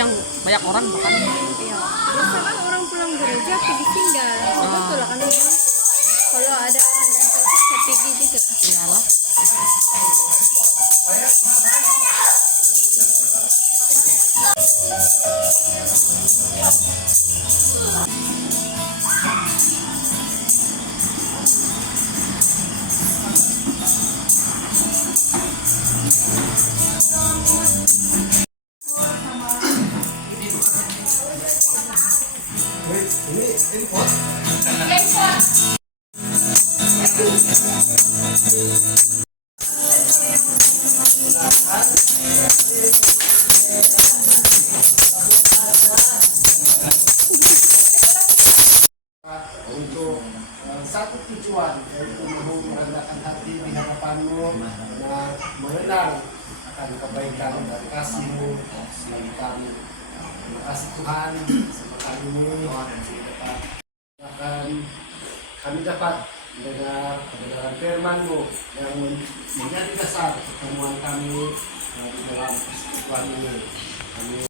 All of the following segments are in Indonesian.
yang banyak orang bukan? Iya. Biasa kan orang pulang gereja pergi singgah. Betul lah kan. Kalau ada orang dan cocok saya pergi juga. Iyalah. Ini pot. Untuk satu tujuan, yaitu mau merendahkan hati di hadapanmu dan mengenal akan kebaikan dan kasih-Mu bagi kami. Terima kasih Tuhan, bersama kami kami dapat mendengar kebenaran firman-Mu yang menjadi dasar pertemuan kami di dalam persekutuan ini. Amin.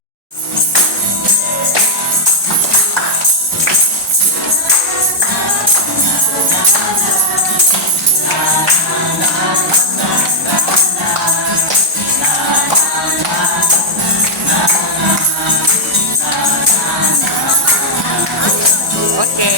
Oke.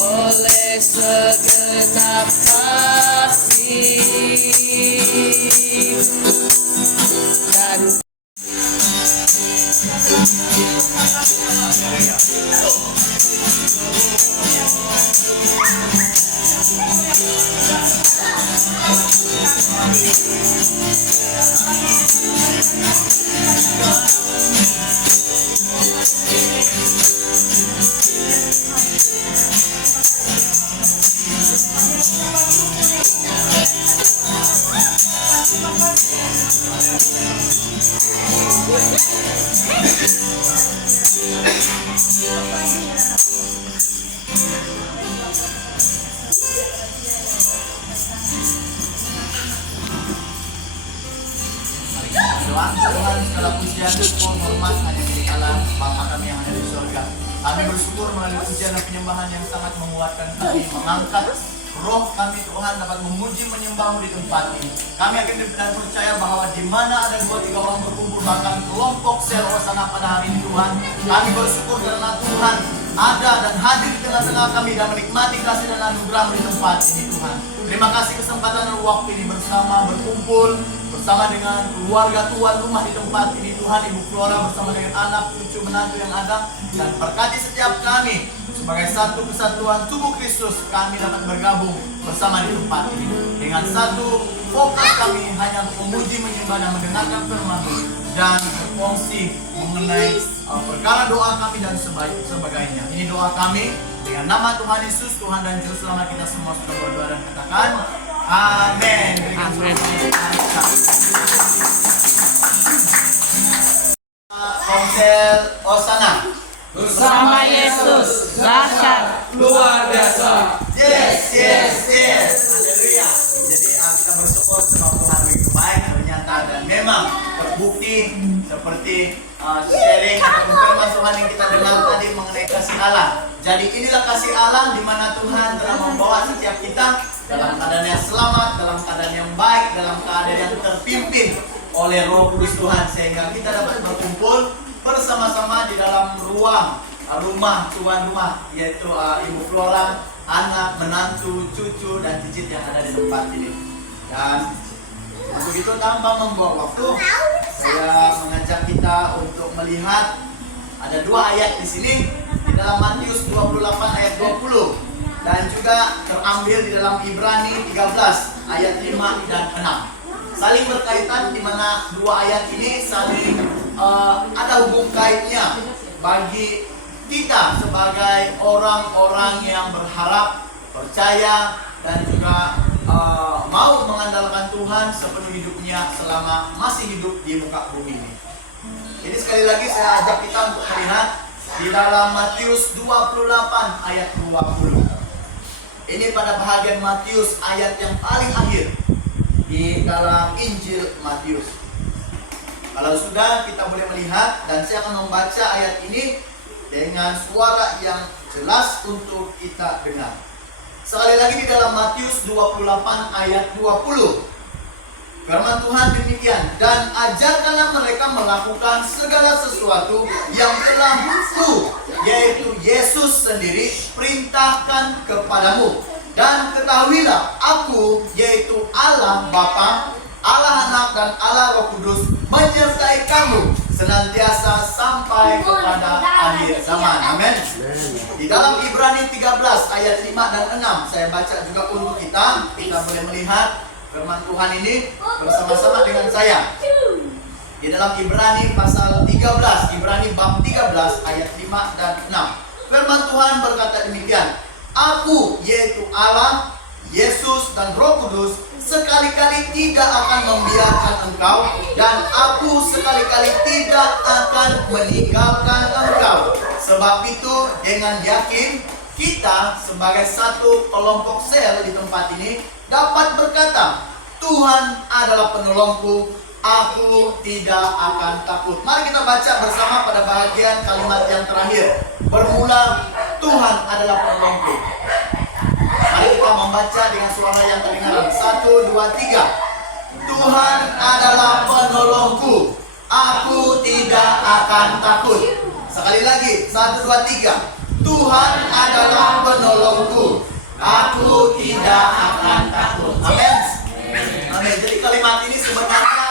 Oleh segenap kasih dan Tuhan segala pujian, syukur, hormat hanya milik Allah Bapa kami yang ada di surga. Kami bersyukur melalui pujian dan penyembahan yang sangat menguatkan kami, mengangkat roh kami Tuhan dapat memuji menyembah-Mu di tempat ini. Kami yakin dan percaya bahwa di mana ada 2-3 orang berkumpul, bahkan kelompok sel Hosana pada hari ini Tuhan, kami bersyukur karena Tuhan ada dan hadir di tengah-tengah kami dan menikmati kasih dan anugerah-Mu di tempat ini Tuhan. Terima kasih kesempatan dan waktu ini bersama berkumpul bersama dengan keluarga tuan rumah di tempat ini Tuhan, Ibu Flora bersama dengan anak cucu menantu yang ada, dan berkati setiap kami sebagai satu kesatuan tubuh Kristus, kami dapat bergabung bersama di tempat ini dengan satu fokus kami hanya memuji, menyembah dan mendengarkan firman dan berfungsi mengenai perkara doa kami dan sebagainya. Ini doa kami dengan nama Tuhan Yesus, Tuhan dan Juru Selamat. Kita semua sudah berdoa dan katakan amin. Amin. Konsel Osana Bersama Yesus, dahsyat, luar biasa. Yes, yes, yes. Haleluya. Jadi kita bersyukur sebab Tuhan begitu baik ternyata, dan memang terbukti seperti sharing ataupun firman Tuhan yang kita dengar tadi mengenai kasih Allah. Jadi inilah kasih Allah di mana Tuhan telah membawa setiap kita dalam keadaan yang selamat, dalam keadaan yang baik, dalam keadaan yang terpimpin oleh Roh Kudus Tuhan, sehingga kita dapat berkumpul bersama-sama di dalam rumah tuan rumah, yaitu Ibu Flora, anak, menantu, cucu, dan cicit yang ada di tempat ini. Dan untuk itu tanpa membuang waktu, saya mengajak kita untuk melihat ada dua ayat di sini di dalam Matius 28 ayat 20 dan juga terambil di dalam Ibrani 13 ayat 5 dan 6. Saling berkaitan di mana dua ayat ini saling ada hubung kaitnya bagi kita sebagai orang-orang yang berharap, percaya, dan juga mau mengandalkan Tuhan sepenuh hidupnya selama masih hidup di muka bumi ini. Jadi sekali lagi saya ajak kita untuk melihat di dalam Matius 28 ayat 20. Ini pada bahagian Matius ayat yang paling akhir di dalam Injil Matius. Kalau sudah, kita boleh melihat, dan saya akan membaca ayat ini dengan suara yang jelas untuk kita dengar. Sekali lagi di dalam Matius 28 ayat 20. Firman Tuhan demikian, dan ajarkanlah mereka melakukan segala sesuatu yang telah yaitu Yesus sendiri perintahkan kepadamu. Dan ketahuilah aku, yaitu Allah Bapa, Allah Anak, dan Allah Roh Kudus menyertai kamu senantiasa sampai kepada akhir zaman. Amin. Di dalam Ibrani 13 ayat 5 dan 6 saya baca juga untuk kita. Kita boleh melihat firman Tuhan ini bersama-sama dengan saya. Di dalam Ibrani pasal 13, Ibrani bab 13 ayat 5 dan 6. Firman Tuhan berkata demikian, aku, yaitu Allah, Yesus, dan Roh Kudus sekali-kali tidak akan membiarkan engkau, dan aku sekali-kali tidak akan meninggalkan engkau. Sebab itu dengan yakin kita sebagai satu kelompok sel di tempat ini dapat berkata, Tuhan adalah penolongku, aku tidak akan takut. Mari kita baca bersama pada bagian kalimat yang terakhir. Bermula, Tuhan adalah penolongku. Mari kita membaca dengan suara yang kedengaran. 1, 2, 3. Tuhan adalah penolongku, aku tidak akan takut. Sekali lagi, 1, 2, 3. Tuhan adalah penolongku, aku tidak akan takut. Amin. Amin. Jadi kalimat ini sebenarnya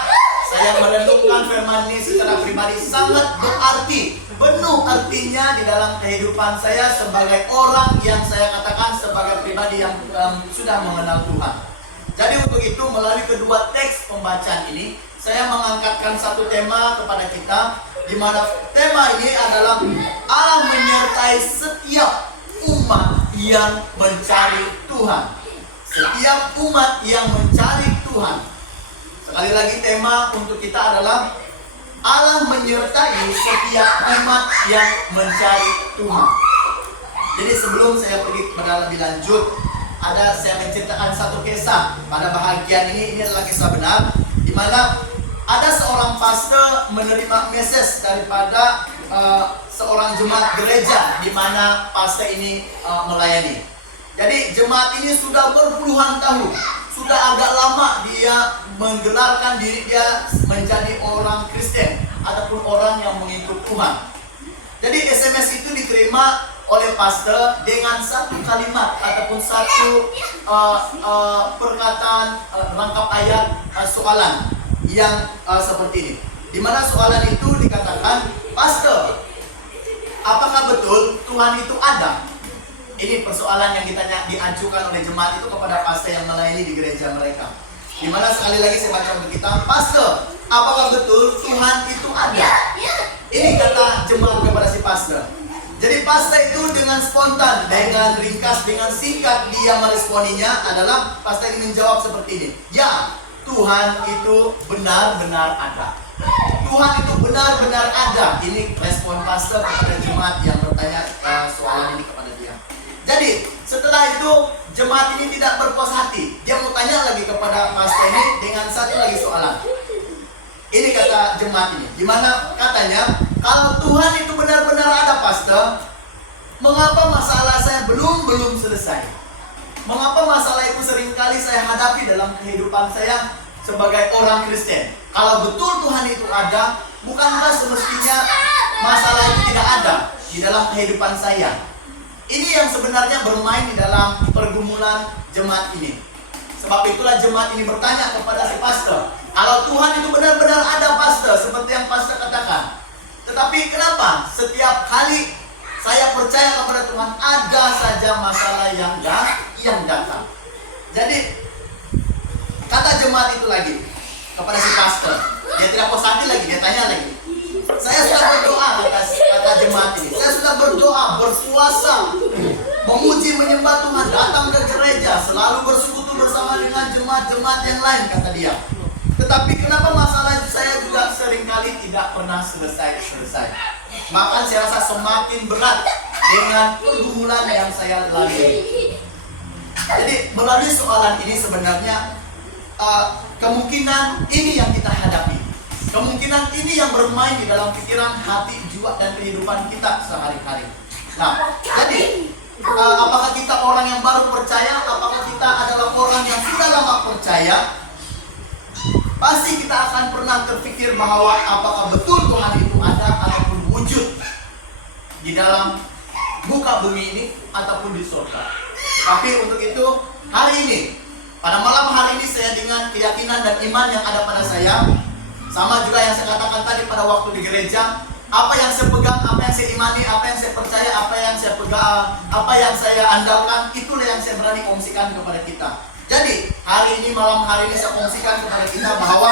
saya merenungkan firman ini secara pribadi sangat berarti, penuh artinya di dalam kehidupan saya sebagai orang yang saya katakan sebagai pribadi yang sudah mengenal Tuhan. Jadi untuk itu melalui kedua teks pembacaan ini saya mengangkatkan satu tema kepada kita, di mana tema ini adalah Allah menyertai setiap umat yang mencari Tuhan. Setiap umat yang mencari Tuhan. Sekali lagi tema untuk kita adalah Allah menyertai setiap umat yang mencari Tuhan. Jadi sebelum saya pergi kepada lebih lanjut, saya menceritakan satu kisah pada bahagian ini adalah kisah benar, di mana ada seorang pastor menerima message daripada seorang jemaat gereja di mana pastor ini melayani. Jadi jemaat ini sudah berpuluhan tahun, sudah agak lama dia menggelarkan diri dia menjadi orang Kristen ataupun orang yang mengikut Tuhan. Jadi SMS itu diterima oleh pastor dengan satu kalimat ataupun satu perkataan rangkap ayat soalan yang seperti ini. Di mana soalan itu dikatakan, pastor, apakah betul Tuhan itu ada? ini persoalan yang diajukan oleh jemaat itu kepada pastor yang melayani di gereja mereka. Dimana sekali lagi saya baca untuk kita, pastor, apakah betul Tuhan itu ada? Ini kata jemaat kepada si pastor. Jadi pastor itu dengan spontan, dengan ringkas, dengan singkat dia meresponinya adalah pastor ini menjawab seperti ini. Ya, Tuhan itu benar-benar ada. Tuhan itu benar-benar ada. Ini respon pastor kepada jemaat yang bertanya soalan ini kepada dia. Jadi setelah itu jemaat ini tidak berpuas hati. Dia mau tanya lagi kepada pastor ini dengan satu lagi soalan. Ini kata jemaat ini, dimana katanya kalau Tuhan itu benar-benar ada pastor, mengapa masalah saya belum selesai? Mengapa masalah itu seringkali saya hadapi dalam kehidupan saya sebagai orang Kristen? Kalau betul Tuhan itu ada, bukankah semestinya masalah itu tidak ada di dalam kehidupan saya? Ini yang sebenarnya bermain di dalam pergumulan jemaat ini. Sebab itulah jemaat ini bertanya kepada si pastor, kalau Tuhan itu benar-benar ada pastor, seperti yang pastor katakan, tetapi kenapa setiap kali saya percaya kepada Tuhan ada saja masalah yang datang? Jadi kata jemaat itu lagi kepada si pastor, dia tidak puas hati lagi, dia tanya lagi. Saya sudah berdoa, kata jemaat ini. Saya sudah berdoa, berpuasa, memuji, menyembah Tuhan, datang ke gereja, selalu bersekutu bersama dengan jemaat-jemaat yang lain, kata dia. Tetapi kenapa masalah saya juga seringkali tidak pernah selesai. Maka saya rasa semakin berat dengan pergumulan yang saya lalui. Jadi melalui soalan ini sebenarnya kemungkinan ini yang kita hadapi. Kemungkinan ini yang bermain di dalam pikiran, hati, jiwa, dan kehidupan kita sehari-hari. Nah, jadi apakah kita orang yang baru percaya? Apakah kita adalah orang yang sudah lama percaya? Pasti kita akan pernah terpikir bahwa apakah betul Tuhan itu ada ataupun wujud di dalam muka bumi ini ataupun di surga. Tapi untuk itu hari ini, pada malam hari ini saya dengan keyakinan dan iman yang ada pada saya, sama juga yang saya katakan tadi pada waktu di gereja, apa yang saya pegang, apa yang saya imani, apa yang saya percaya, apa yang saya pegang, apa yang saya andalkan, itulah yang saya berani kongsikan kepada kita. Jadi hari ini, malam hari ini saya kongsikan kepada kita bahwa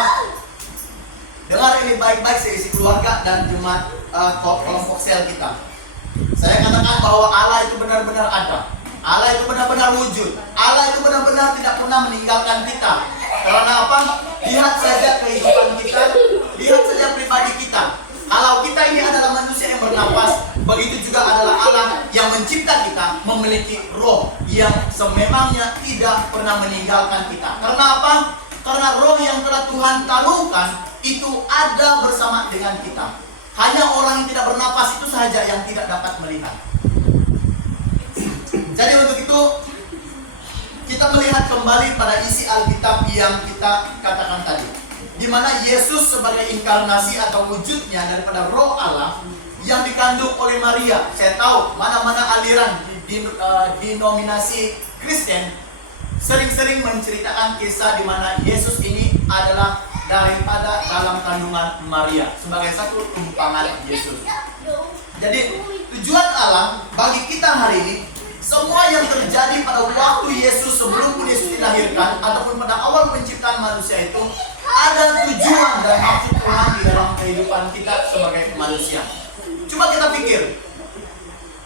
dengar ini baik-baik seisi keluarga dan jemaat kelompok sel kita. Saya katakan bahwa Allah itu benar-benar ada. Allah itu benar-benar wujud. Allah itu benar-benar tidak pernah meninggalkan kita. Karena apa? Lihat saja kehidupan kita, lihat saja pribadi kita. Kalau kita ini adalah manusia yang bernapas, begitu juga adalah Allah yang mencipta kita, memiliki roh yang sememangnya tidak pernah meninggalkan kita. Karena apa? Karena roh yang telah Tuhan taruhkan itu ada bersama dengan kita. Hanya orang yang tidak bernapas itu saja yang tidak dapat melihat. Jadi untuk itu kita melihat kembali pada isi Alkitab yang kita katakan tadi, di mana Yesus sebagai inkarnasi atau wujudnya daripada Roh Allah yang dikandung oleh Maria. Saya tahu mana-mana aliran denominasi Kristen sering-sering menceritakan kisah di mana Yesus ini adalah daripada dalam kandungan Maria sebagai satu tumpangan Yesus. Jadi tujuan Allah bagi kita hari ini, semua yang terjadi pada waktu Yesus sebelum Yesus dilahirkan ataupun pada awal penciptaan manusia itu ada tujuan dan maksud Tuhan di dalam kehidupan kita sebagai manusia. Coba kita pikir,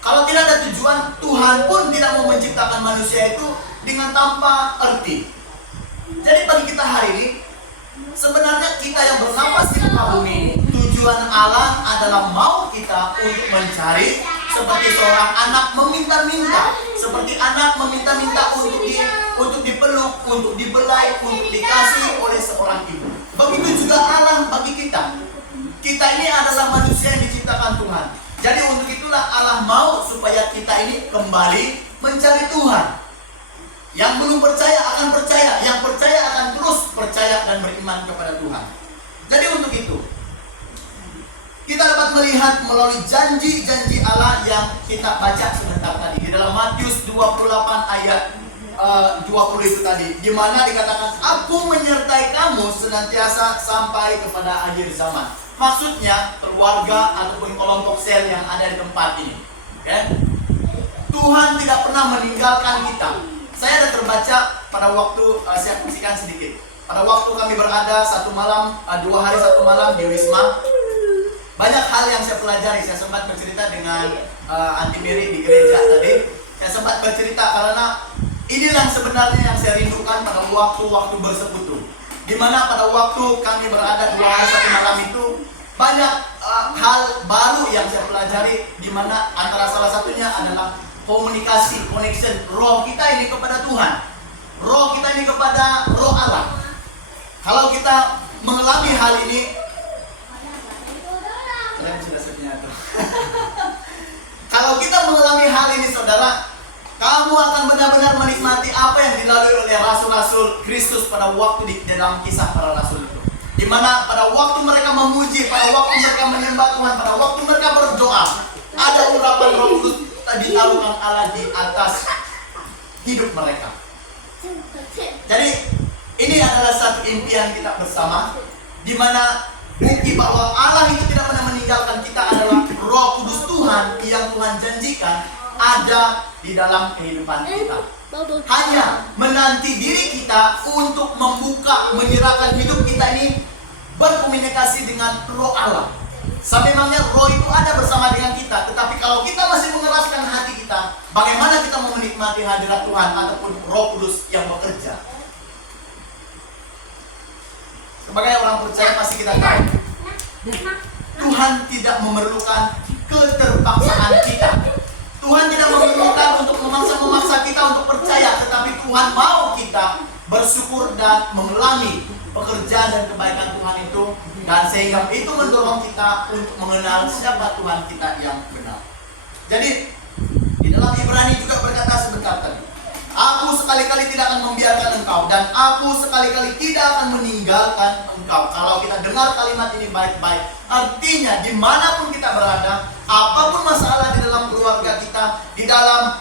kalau tidak ada tujuan, Tuhan pun tidak mau menciptakan manusia itu dengan tanpa arti. Jadi bagi kita hari ini, sebenarnya kita yang bernapas di muka bumi ini, tujuan Allah adalah mau kita untuk mencari seperti seorang anak meminta-minta, seperti anak meminta-minta untuk dipeluk, untuk dibelai, untuk dikasih oleh seorang ibu. Begitu juga Allah bagi kita. Kita ini adalah manusia yang diciptakan Tuhan. Jadi untuk itulah Allah mau supaya kita ini kembali mencari Tuhan. Yang belum percaya akan percaya, yang percaya akan terus percaya dan beriman kepada Tuhan. Jadi untuk itu kita dapat melihat melalui janji-janji Allah yang kita baca sebentar tadi di dalam Matius 28 ayat 20 itu tadi, di mana dikatakan aku menyertai kamu senantiasa sampai kepada akhir zaman. Maksudnya keluarga ataupun kelompok sel yang ada di tempat ini. Okay? Tuhan tidak pernah meninggalkan kita. Saya ada terbaca pada waktu, saya kongsikan sedikit. Pada waktu kami berada 2 hari 1 malam di Wisma, banyak hal yang saya pelajari. Saya sempat bercerita dengan Aunty Mary di gereja tadi. Saya sempat bercerita karena inilah sebenarnya yang saya rindukan pada waktu-waktu bersekutu. Di mana pada waktu kami berada 2 hari 1 malam itu, banyak hal baru yang saya pelajari, di mana antara salah satunya adalah komunikasi, connection roh kita ini kepada Tuhan, roh kita ini kepada roh Allah. Kalau kita mengalami hal ini, kalian sudah sepinya tuh. Kalau kita mengalami hal ini, saudara, kamu akan benar-benar menikmati apa yang dilalui oleh rasul-rasul Kristus pada waktu di dalam kisah para rasul itu. Di mana pada waktu mereka memuji, pada waktu mereka menyembah Tuhan, pada waktu mereka berdoa, ada urapan Roh Kudus ditaruhkan Allah di atas hidup mereka. Jadi ini adalah satu impian kita bersama, di mana bukti bahwa Allah itu tidak pernah meninggalkan kita adalah Roh Kudus Tuhan yang Tuhan janjikan ada di dalam kehidupan kita. Hanya menanti diri kita untuk membuka, menyerahkan hidup kita ini berkomunikasi dengan Roh Allah. Memangnya roh itu ada bersama dengan kita, tetapi kalau kita masih mengeraskan hati kita, bagaimana kita mau menikmati hadirat Tuhan ataupun Roh Kudus yang bekerja? Sebagai orang percaya pasti kita tahu, Tuhan tidak memerlukan keterpaksaan kita. Tuhan tidak memerlukan untuk memaksa kita untuk percaya, tetapi Tuhan mau kita bersyukur dan mengalami pekerjaan dan kebaikan Tuhan itu, dan sehingga itu mendorong kita untuk mengenal siapa Tuhan kita yang benar. Jadi di dalam Ibrani juga berkata sebentar tadi, aku sekali-kali tidak akan membiarkan engkau, dan aku sekali-kali tidak akan meninggalkan engkau. Kalau kita dengar kalimat ini baik-baik, artinya dimanapun kita berada, apapun masalah di dalam keluarga kita, di dalam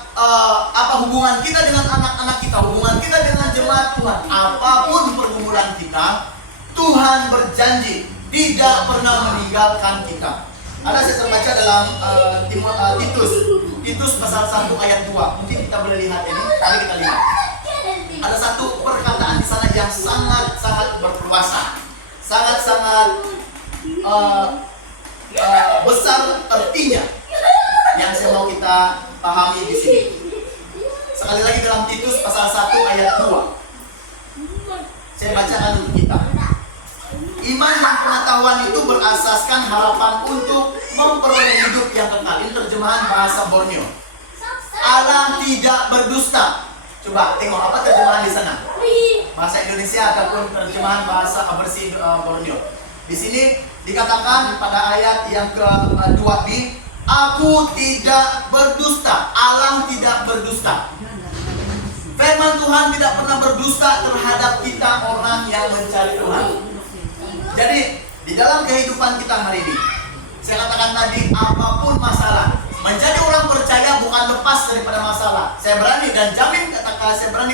hubungan kita dengan anak-anak kita, hubungan kita dengan jemaat Tuhan, apapun pergumulan kita, Tuhan berjanji tidak pernah meninggalkan kita. Ada saya terbaca dalam Titus pasal 1 ayat 2. Mungkin kita boleh lihat ini, mari kita lihat. Ada satu perkataan di sana yang sangat-sangat berkuasa, sangat-sangat besar artinya yang saya mau kita pahami di sini. Sekali lagi dalam Titus pasal 1 ayat 2. Saya bacakan untuk kita. Iman dan pengetahuan itu berasaskan harapan untuk memperoleh hidup yang kekal. Ini terjemahan bahasa Borneo. Allah tidak berdusta. Coba tengok apa terjemahan di sana. Bahasa Indonesia ataupun terjemahan bahasa bersih Borneo. Di sini dikatakan pada ayat yang ke-2b, aku tidak berdusta. Allah tidak berdusta. Firman Tuhan tidak pernah berdusta terhadap kita orang yang mencari Tuhan. Jadi di dalam kehidupan kita hari ini, saya katakan tadi, apapun masalah, menjadi orang percaya bukan lepas daripada masalah. Saya berani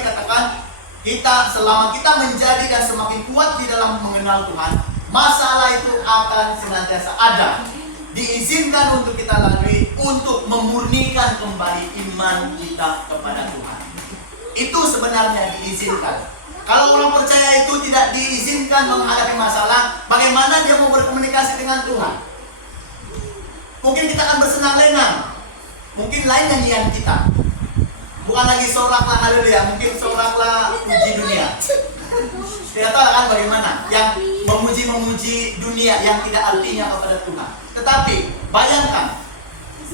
katakan, kita selama kita menjadi dan semakin kuat di dalam mengenal Tuhan, masalah itu akan senantiasa ada. Diizinkan untuk kita lalui untuk memurnikan kembali iman kita kepada Tuhan. Itu sebenarnya diizinkan. Kalau orang percaya itu tidak diizinkan menghadapi masalah, bagaimana dia mau berkomunikasi dengan Tuhan? Mungkin kita akan bersenang-lenang, mungkin lain nyanyian kita, bukan lagi soraklah haleluya, mungkin soraklah puji dunia. Tidak tahu kan bagaimana yang memuji dunia yang tidak artinya kepada Tuhan. Tetapi bayangkan,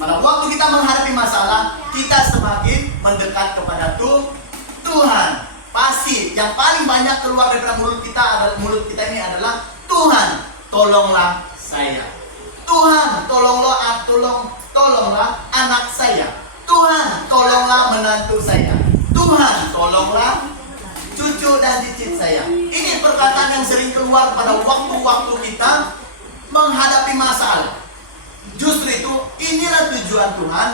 pada waktu kita menghadapi masalah, kita semakin mendekat kepada Tuhan. Pasti yang paling banyak keluar daripada mulut kita ini adalah, Tuhan, tolonglah saya. Tuhan, tolonglah anak saya. Tuhan, tolonglah menantu saya. Tuhan, tolonglah cucu dan cicit saya. Ini perkataan yang sering keluar pada waktu-waktu kita menghadapi masalah. Justru itu, inilah tujuan Tuhan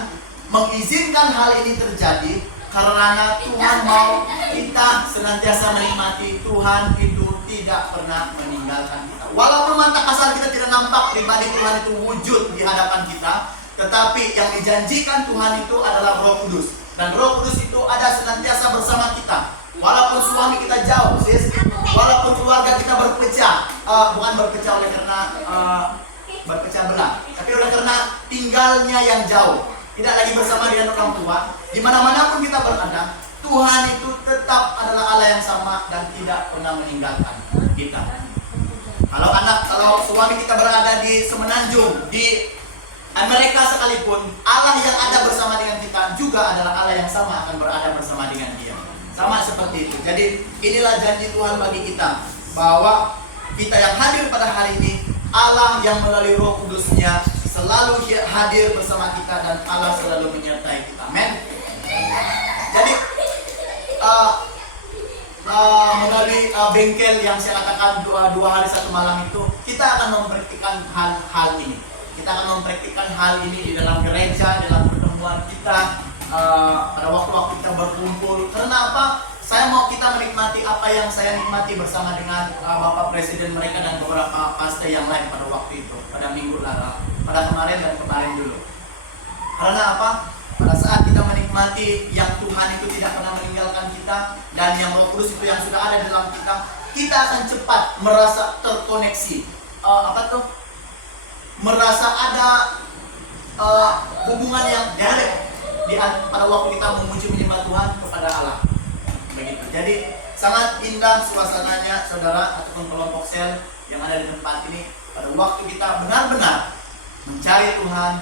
mengizinkan hal ini terjadi, karena Tuhan mau kita senantiasa menikmati Tuhan itu tidak pernah meninggalkan kita. Walaupun mata kasar kita tidak nampak pribadi Tuhan itu wujud di hadapan kita, Tetapi yang dijanjikan Tuhan itu adalah Roh Kudus. Dan Roh Kudus itu ada senantiasa bersama kita. Walaupun suami kita jauh, sis, walaupun keluarga kita berpecah, bukan berpecah oleh karena berpecah belah, tapi oleh karena tinggalnya yang jauh, tidak lagi bersama dengan orang tua. Di mana-mana pun kita berada, Tuhan itu tetap adalah Allah yang sama dan tidak pernah meninggalkan kita. Kalau suami kita berada di Semenanjung, di Amerika sekalipun, Allah yang ada bersama dengan kita juga adalah Allah yang sama akan berada bersama dengan dia. Sama seperti itu. Jadi inilah janji Tuhan bagi kita, bahwa kita yang hadir pada hari ini, Allah yang melalui Roh Kudus-Nya selalu hadir bersama kita dan Allah selalu menyertai kita. Amin. Jadi melalui bengkel yang saya katakan dua hari satu malam itu, kita akan mempraktikkan hal ini. Kita akan mempraktikkan hal ini di dalam gereja, dalam pertemuan kita, pada waktu-waktu kita berkumpul. Karena apa? Saya mau kita menikmati apa yang saya nikmati bersama dengan Bapak Presiden mereka dan beberapa pastor yang lain pada waktu itu, pada minggu lalu, pada kemarin dan kemarin dulu. Karena apa? Pada saat kita menikmati yang Tuhan itu tidak pernah meninggalkan kita, dan yang Roh Kudus itu yang sudah ada dalam kita akan cepat merasa terkoneksi. Merasa ada hubungan yang direct pada waktu kita memuji menyembah Tuhan kepada Allah. Begitu. Jadi sangat indah suasananya, saudara ataupun kelompok sel yang ada di tempat ini. Pada waktu kita benar-benar mencari Tuhan,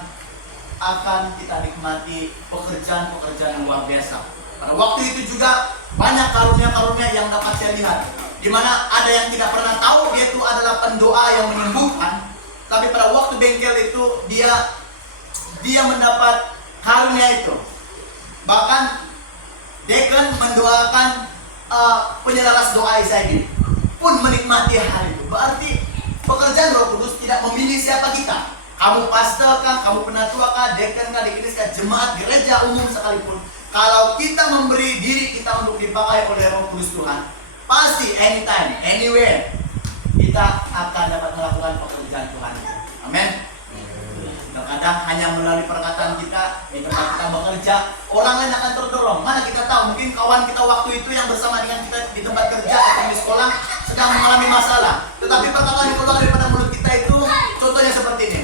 akan kita nikmati pekerjaan-pekerjaan yang luar biasa. Pada waktu itu juga banyak karunia-karunia yang dapat saya lihat, di mana ada yang tidak pernah tahu dia itu adalah pendoa yang menyembuhkan, tapi pada waktu bengkel itu dia mendapat karunia itu. Bahkan Deacon mendoakan penyelaras doa Isaidi pun menikmati hal itu. Berarti pekerjaan Roh Kudus tidak memilih siapa kita. Kamu pastor kah, kamu penatua kah, deacon kah, deaconess kah, jemaat gereja umum sekalipun, kalau kita memberi diri kita untuk dipakai oleh Roh Kudus Tuhan, pasti anytime, anywhere, kita akan dapat melakukan pekerjaan Tuhan. Amin. Terkadang hanya melalui perkataan kita di tempat kita bekerja, orang lain akan terdorong. Mana kita tahu, mungkin kawan kita waktu itu yang bersama dengan kita di tempat kerja atau di sekolah sedang mengalami masalah, tetapi perkataan yang keluar daripada mulut kita itu contohnya seperti ini.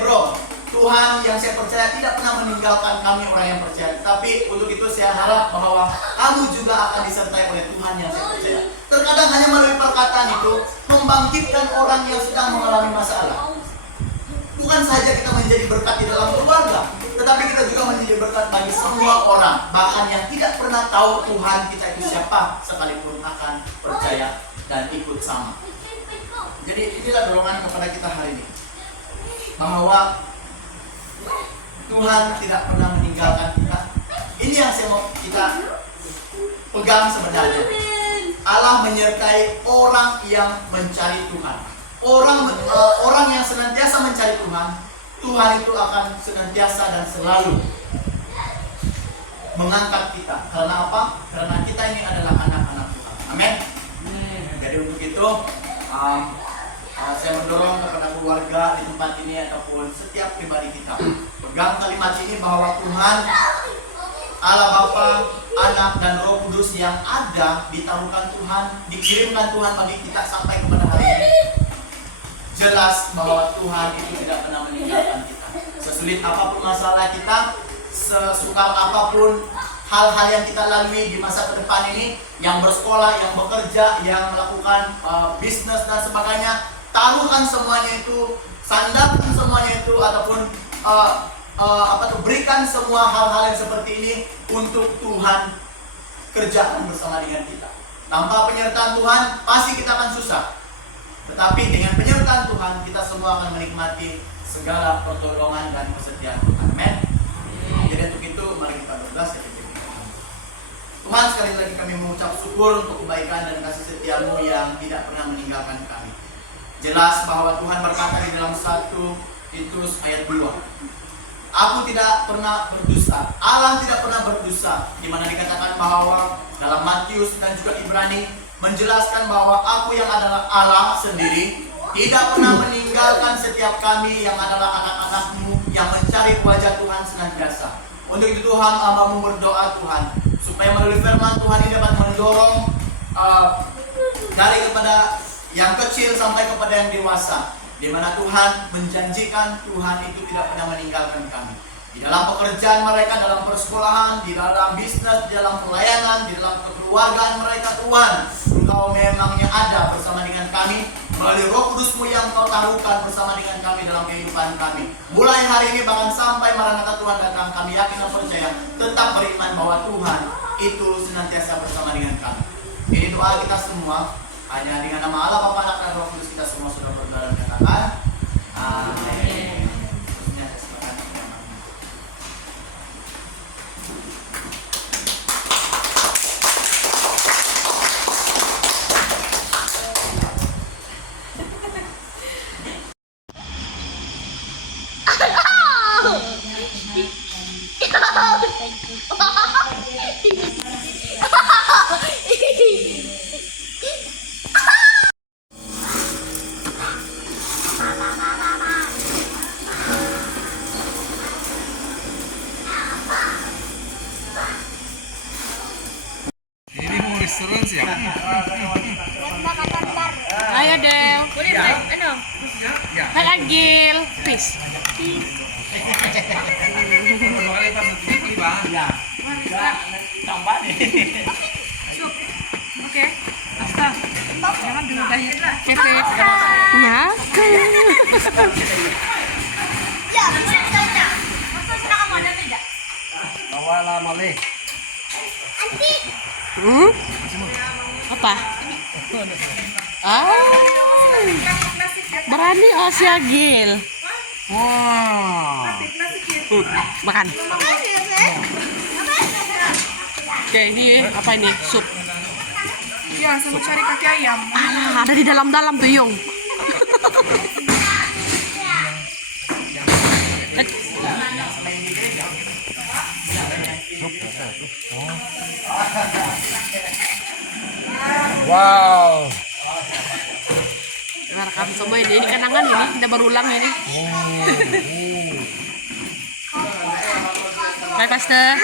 Bro, Tuhan yang saya percaya tidak pernah meninggalkan kami orang yang percaya. Tapi untuk itu saya harap bahwa kamu juga akan disertai oleh Tuhan yang saya percaya. Terkadang hanya melalui perkataan itu membangkitkan orang yang sedang mengalami masalah. Bukan saja kita menjadi berkat di dalam keluarga, tetapi kita juga menjadi berkat bagi semua orang. Bahkan yang tidak pernah tahu Tuhan kita itu siapa, sekalipun akan percaya dan ikut sama. Jadi inilah dorongan kepada kita hari ini, bahwa Tuhan tidak pernah meninggalkan kita. Ini yang saya mau kita pegang sebenarnya. Allah menyertai orang yang mencari Tuhan. Orang yang senantiasa mencari Tuhan, Tuhan itu akan senantiasa dan selalu mengangkat kita. Karena apa? Karena kita ini adalah anak-anak Tuhan. Amin. Jadi untuk itu saya mendorong kepada keluarga di tempat ini ataupun setiap pribadi kita, pegang kalimat ini bahwa Tuhan, Allah Bapa, Anak dan Roh Kudus yang ada ditaruhkan Tuhan, dikirimkan Tuhan bagi kita sampai kepada hari ini. Jelas bahwa Tuhan itu tidak pernah meninggalkan kita. Sesulit apapun masalah kita, sesukar apapun hal-hal yang kita lalui di masa ke depan ini, yang bersekolah, yang bekerja, yang melakukan bisnis dan sebagainya, taruhkan semuanya itu, sandarkan semuanya itu, ataupun berikan semua hal-hal yang seperti ini untuk Tuhan kerjakan bersama dengan kita. Tanpa penyertaan Tuhan, pasti kita akan susah. Tetapi dengan penyertaan Tuhan, kita semua akan menikmati segala pertolongan dan kesetiaan Tuhan. Amin. Jadi untuk itu, mari kita berdoa. Tuhan, sekali lagi kami mengucap syukur untuk kebaikan dan kasih setia-Mu yang tidak pernah meninggalkan kami. Jelas bahwa Tuhan berkata di dalam 1 Titus ayat 2, aku tidak pernah berdusta. Allah tidak pernah berdusta. Di mana dikatakan bahwa dalam Matius dan juga Ibrani menjelaskan bahwa aku yang adalah Allah sendiri tidak pernah meninggalkan setiap kami yang adalah anak-anak-Mu yang mencari wajah Tuhan senantiasa. Untuk itu Tuhan, hamba-Mu berdoa Tuhan, supaya melalui firman Tuhan ini dapat mendorong dari kepada yang kecil sampai kepada yang dewasa, di mana Tuhan menjanjikan Tuhan itu tidak pernah meninggalkan kami. Di dalam pekerjaan mereka, dalam persekolahan, di dalam bisnis, di dalam pelayanan, di dalam kekeluargaan mereka, Tuhan, Engkau memangnya ada bersama dengan kami, melalui Roh Kudus-Mu yang Kau taruhkan bersama dengan kami dalam kehidupan kami. Mulai hari ini bahkan sampai Maranatha Tuhan datang, kami yakin dan percaya, tetap beriman bahwa Tuhan itu senantiasa bersama dengan kami. Ini doa kita semua, hanya dengan nama Allah Bapa, Anak dan Roh Kudus kita semua sudah berdoa dan katakan amin. Ini mau restoran sih ya? Ayo Del. Ano? Hai Agil. Peace. Oke. Basta. Jangan dulu dahil. Kepe. Wala mali. Apa? Berani si Agil. Wow. Makan. Oke, ini apa ini? Sup. Iya, sama cari kaki ayam. Alah, ada di dalam-dalam tuh, Yung. Wow. Nah, kami semua ini kenangan ini, udah berulang ini. Bye, Pastor.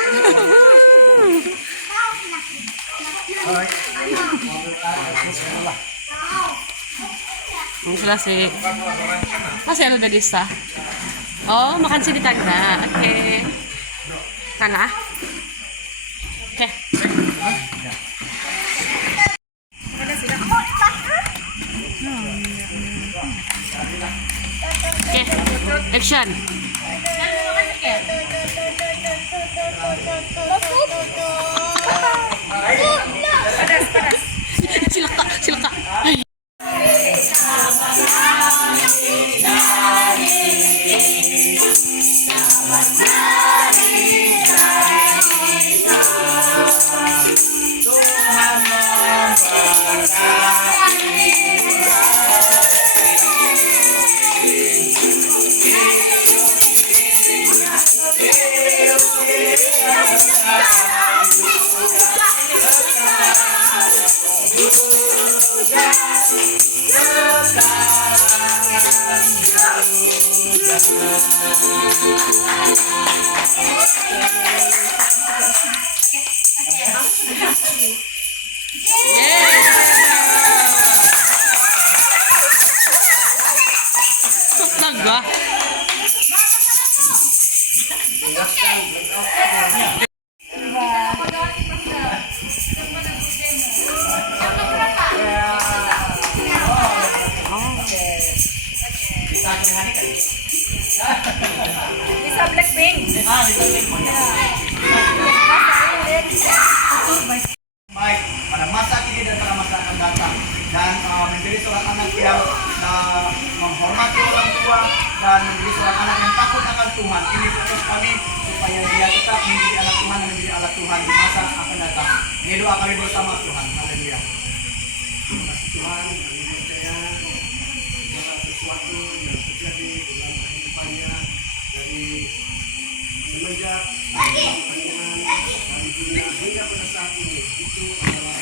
Selesai. Masih ada di sah. Oh, makan sih di tangga. Oke. Tangga. Oke. Oke. Action. Silaka, silaka. Naga. Bisa Blackpink. Baik, pada masa kini dan pada masa akan datang, dan menjadi seorang anak yang menghormati orang tua dan menjadi seorang anak yang takut akan Tuhan. Ini fokus kami supaya dia tetap menjadi anak Tuhan dan menjadi anak Tuhan di masa akan datang. Ini doa kami bersama Tuhan. Haleluya. Terima kasih Tuhan, kami percaya segala sesuatu yang terjadi dalam kehidupannya dari semenjak Tuhan dari dunia hingga pada saat ini itu adalah